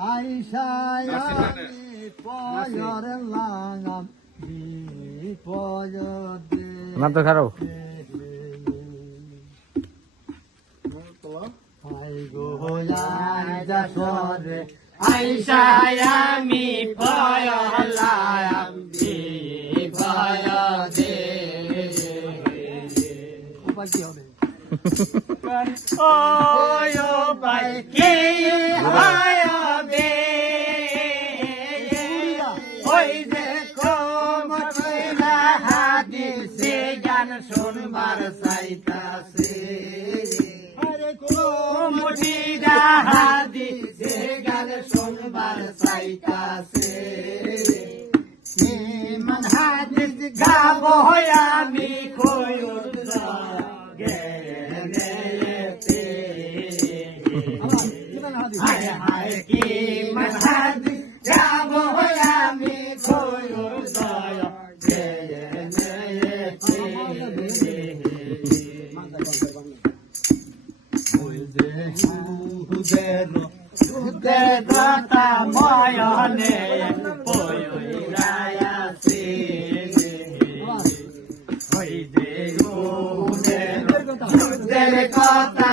আইসায় আমি পয়র লাগাম নাম তো খারাপ। আই গো আই যশোরে আইসায় আমি পয়লাম দে উপায় কি হবে। কি ওই যে কমলা হাদিসে গান শুনবার চাইতাছে। মুঠিরা হাদিসে গান শুনবার চাইতাছে। ইমান হাদিস গাবো আমি কয়ুর কিমান হায় হায় কি মান হাদিস গাবো আমি কয়ুর দে দাতা ময়নে পয়ুরায়াসি ওই যে উদের কথা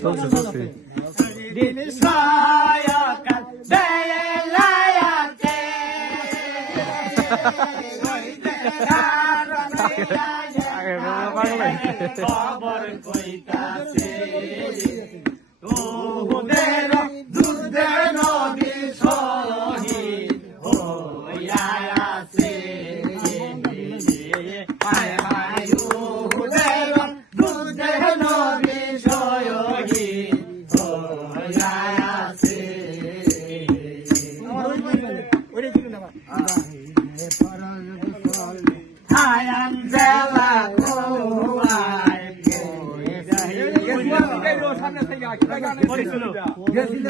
চলছে দিন সয়কাল বেলায়াতে খবর কইতাছে তোদের দুধের নবী শহীদ হইয়াছে কোয়াই গেছিল